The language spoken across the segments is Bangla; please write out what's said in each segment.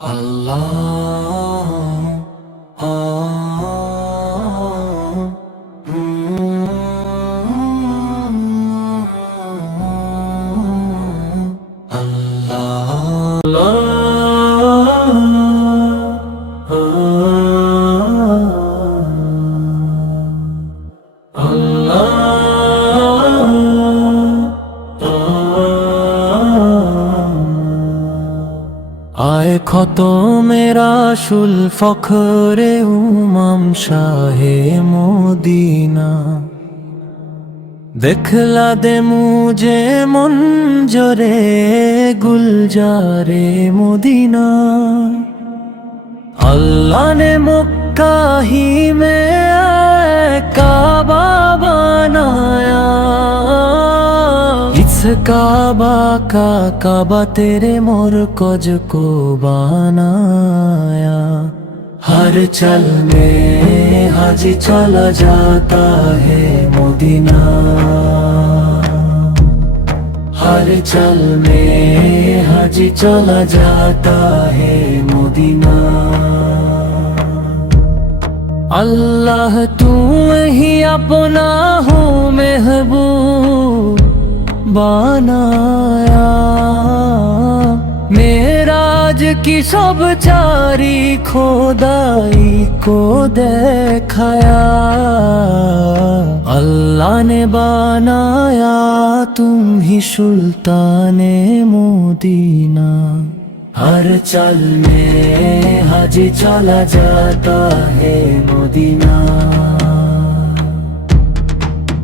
Allah খতমেরা সুল ফখরে উমাম শাহে মোদিনা। দেখলা দে মুজে মন জরে গুলজারে মোদিনা। আল্লাহ নে মক্কাহি মে কাবা বানায়া। इस काबा का काबा तेरे मोर को बनाया। हर चल में हाजी चला जाता है मोदीना। हर चल में हाजी चला जाता है मोदीना। अल्लाह तू ही अपना हो महबूब। बनाया मेराज की सब चारी खोदाई को देखाया अल्लाह ने बनाया तुम ही सुल्ताने मोदीना हर चल में हाजी चला जाता है मोदीना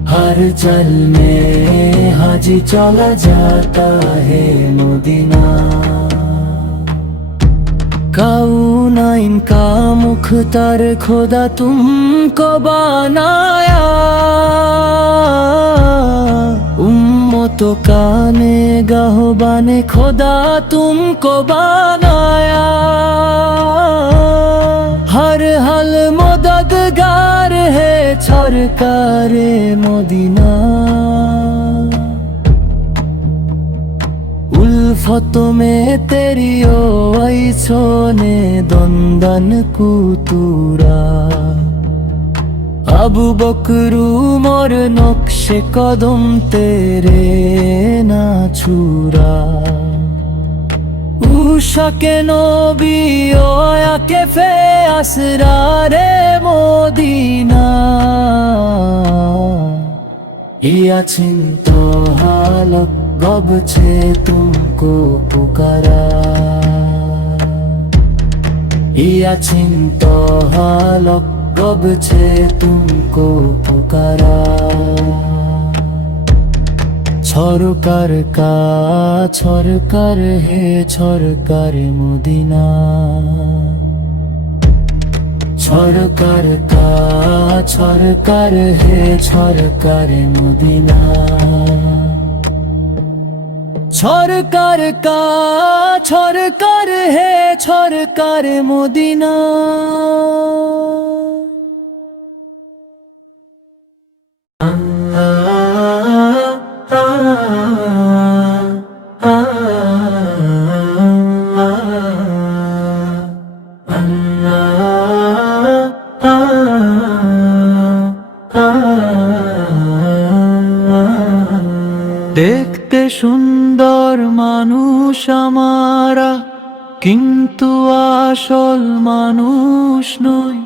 हर चल में हाजी चला जाता है मोदीना काउना इनका मुख्तार खुदा तुमको बनाया उम्मतो काने गाहो बाने खुदा तुमको बनाया हर हल मददगार है सरकारे मदीना છો તમે તેરી ઓય છો ને દંદન કુતુરા আবু বকরু মর নকশে কদম তেরে না ছুরা। উষাকে নবী ওয়াকে ফে আসরা রে মদিনা। ইয়া চিন্ত হালত হালক গবছে তুমকো পুকারা ইয়া চিন্ত হালক গবছে তুমকো পুকারা সরকার কা সরকার হে সরকার মদিনা সরকার কা সরকার হে সরকার মদিনা সরকার কা সরকার হে সরকার মদিনা। দেখতে সুন্দর মানুষ আমারা, কিন্তু আসল মানুষ নই।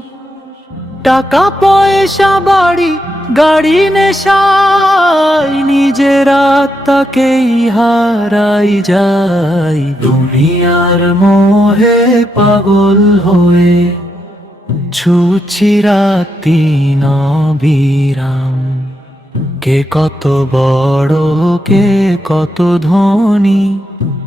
টাকা পয়সা, বাড়ি, গাড়ি নেশাই নিজের আত্মাকেই হারাই যাই। দুনিয়ার মোহে পাগল হয়ে ছুছি রাতি নবিরাম। কে কত বড়, কে কত ধনী,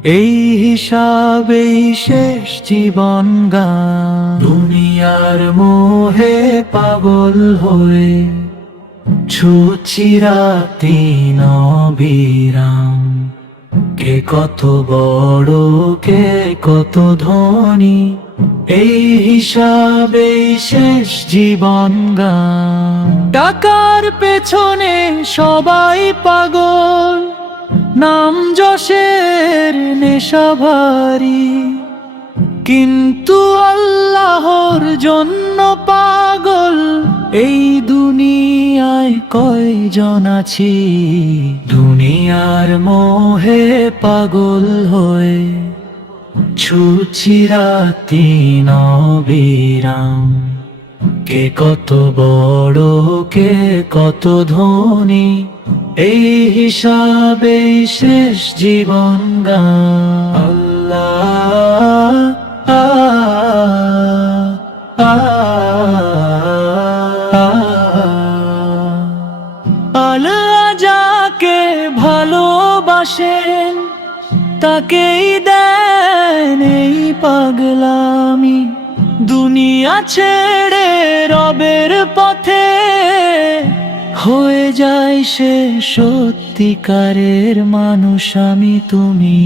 এই হিসাবেই শেষ জীবন গান। দুনিয়ার মোহে পাগল হয়ে ছুচিরা তিন নবিরাম। কে কত বড়, কে কত ধনী? এই হিসাবে শেষ জীবন গান। টাকার পেছনে সবাই পাগল, নাম যশের নেশা ভারী। কিন্তু আল্লাহর জন্য পাগল, এই কয়জন আছি? দুনিয়ার মোহে পাগল হয়ে ছুছি রাতি নবিরাম। কে কত বড়, কে কত ধনী, এই হিসাবে শেষ জীবন গান। আল্লাহ তাকেই দেন এই পাগলামি। দুনিয়া ছেড়ে রবের পথে হয়ে যায় সে সত্যিকারের মানুষ আমি তুমি।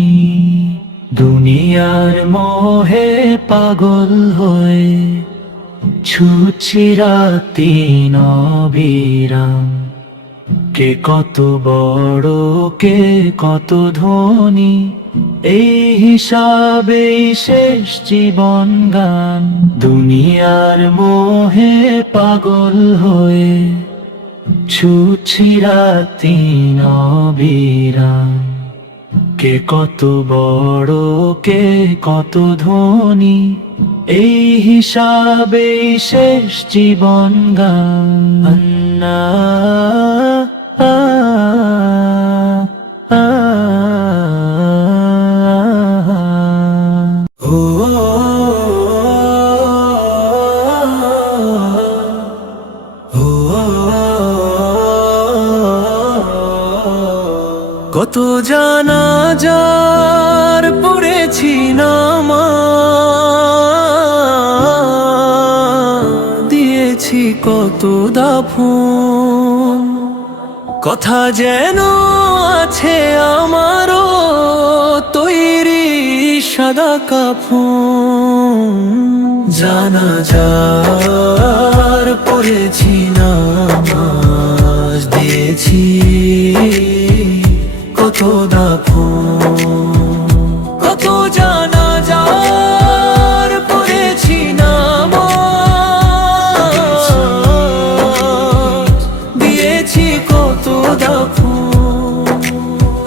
দুনিয়ার মোহে পাগল হয়ে ছুটছি রাতি নবিরাম কে কত বড়, কে কত ধনী, এই হিসাবে শেষ জীবন গান। দুনিয়ার মোহে পাগল হয়ে ছুটছি রাতি নবিরাম কে কত বড়, কে কত ধনী, এই হিসাবে শেষ জীবন গান। কত জানা যার পড়েছি নামা দিয়েছি কত দাফন। কথা যেন আছে আমারও তৈরি সাদা কাফন। জানা যার পড়েছি নামাজ দিয়েছি কত দাফন।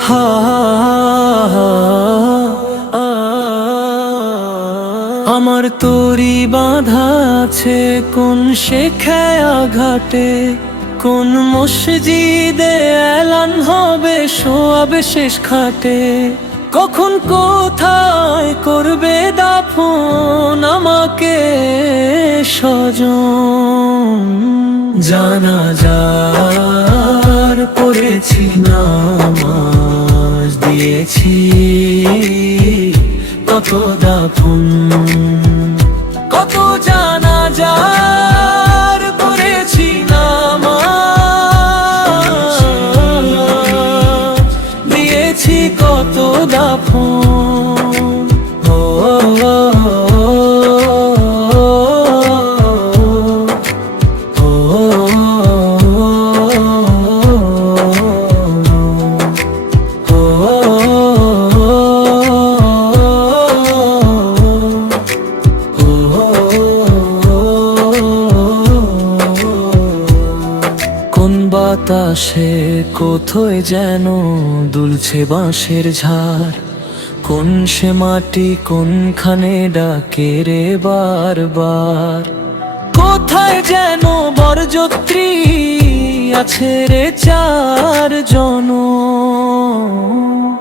হা আমার তোরি বাঁধা আছে কোন শেখায়া ঘাটে, কোন মসজিদে এলান হবে শোয়াবে শেষ খাটে। কখন কোথায় করবে দাফন আমাকে সজন জানা যার পড়েছি নামাজ দিয়েছি। কত দাফন কত জানা যার কোথায় যেন দুলছে বাঁশের ঝাড়? কোন সে মাটি কোনখানে ডাকে রে বারবার? কোথায় যেন বরযত্রী আছে রে চার জন।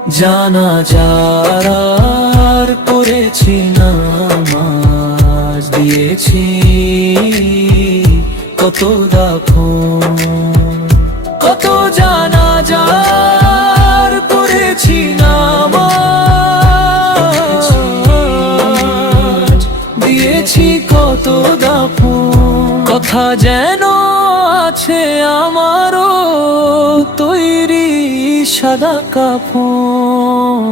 জানা যার করেছি নামাজ দিয়েছি কত দাফন। কত জানা নামাজ। দিয়েছি কত কথা যেন আছে আমারও তৈরি সাদা কাফন।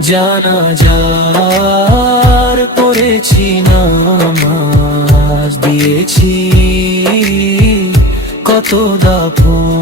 জানা যার পড়েছি নামাজ। দিয়েছি কত দাফন।